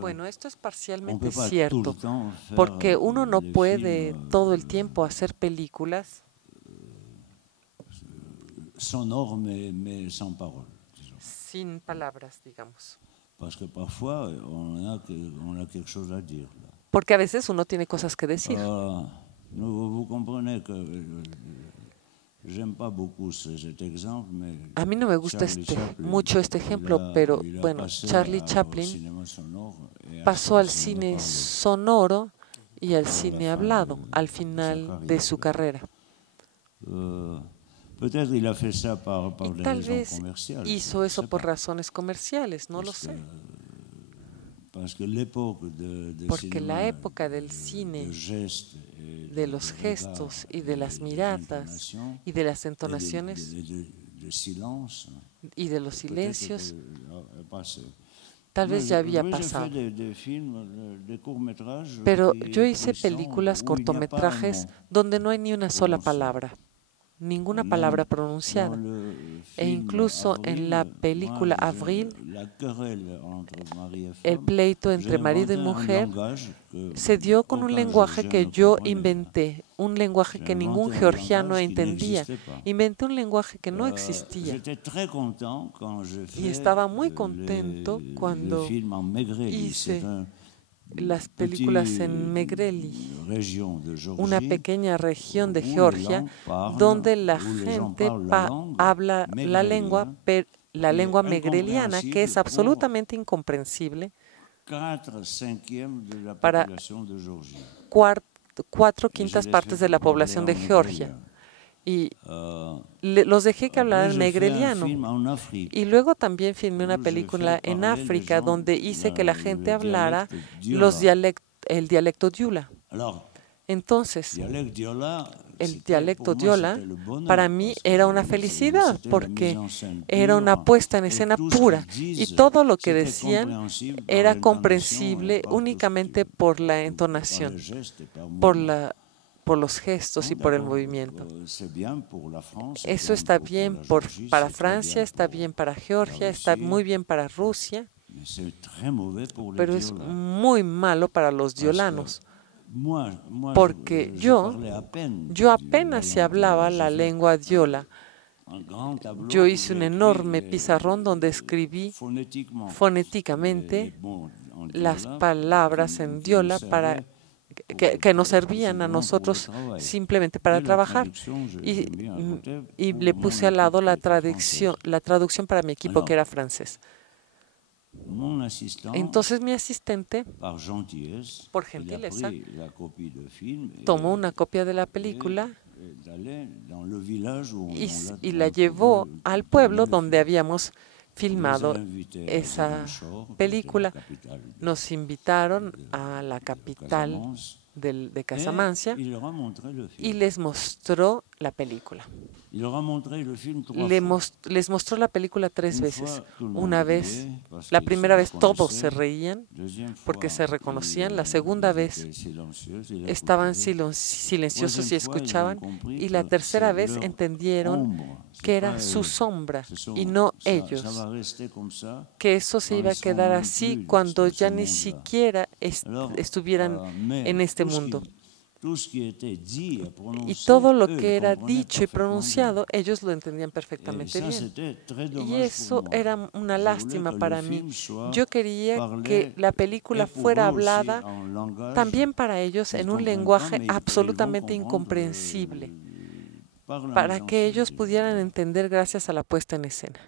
Bueno, esto es parcialmente cierto, porque uno no puede todo el tiempo hacer películas sin palabras, digamos. Porque a veces uno tiene cosas que decir. A mí no me gusta mucho este ejemplo, pero bueno, Charlie Chaplin pasó al cine sonoro y al cine hablado al final de su carrera. Y tal vez hizo eso por razones comerciales, no lo sé. Porque la época del cine, de los gestos y de las miradas y de las entonaciones y de los silencios, tal vez ya había pasado. Pero yo hice películas, cortometrajes, donde no hay ni una sola palabra, ninguna palabra pronunciada. E incluso en la película Avril, el pleito entre marido y mujer se dio con un lenguaje que yo inventé, un lenguaje que ningún georgiano entendía. Inventé un lenguaje que no existía. Y estaba muy contento cuando hice las películas en Megreli, una pequeña región de Georgia, donde la gente habla la lengua megreliana, que es absolutamente incomprensible para 4/5 partes de la población de Georgia. Y los dejé que hablaran megreliano. Y luego también filmé una película en África donde hice que la gente hablara el dialecto Dioula. Entonces, el dialecto Dioula para mí era una felicidad porque era una puesta en escena pura y todo lo que decían era comprensible únicamente por la entonación, por los gestos y por el movimiento. Eso está bien para Francia, está bien para Georgia, está muy bien para Rusia, pero es muy malo para los diolanos, porque yo apenas se hablaba la lengua diola. Yo hice un enorme pizarrón donde escribí fonéticamente las palabras en diola que nos servían a nosotros simplemente para trabajar. Y le puse al lado la traducción para mi equipo, que era francés. Entonces mi asistente, por gentileza, tomó una copia de la película y la llevó al pueblo donde habíamos filmado esa película. Nos invitaron a la capital de Casamancia y les mostró la película. Les mostró la película 3 veces. Una vez, la primera vez todos se reían porque se reconocían. La segunda vez estaban silenciosos y escuchaban. Y la tercera vez entendieron que era su sombra y no ellos. Que eso se iba a quedar así cuando ya ni siquiera estuvieran en este mundo. Y todo lo que era dicho y pronunciado, ellos lo entendían perfectamente bien. Y eso era una lástima para mí. Yo quería que la película fuera hablada también para ellos en un lenguaje absolutamente incomprensible, para que ellos pudieran entender gracias a la puesta en escena.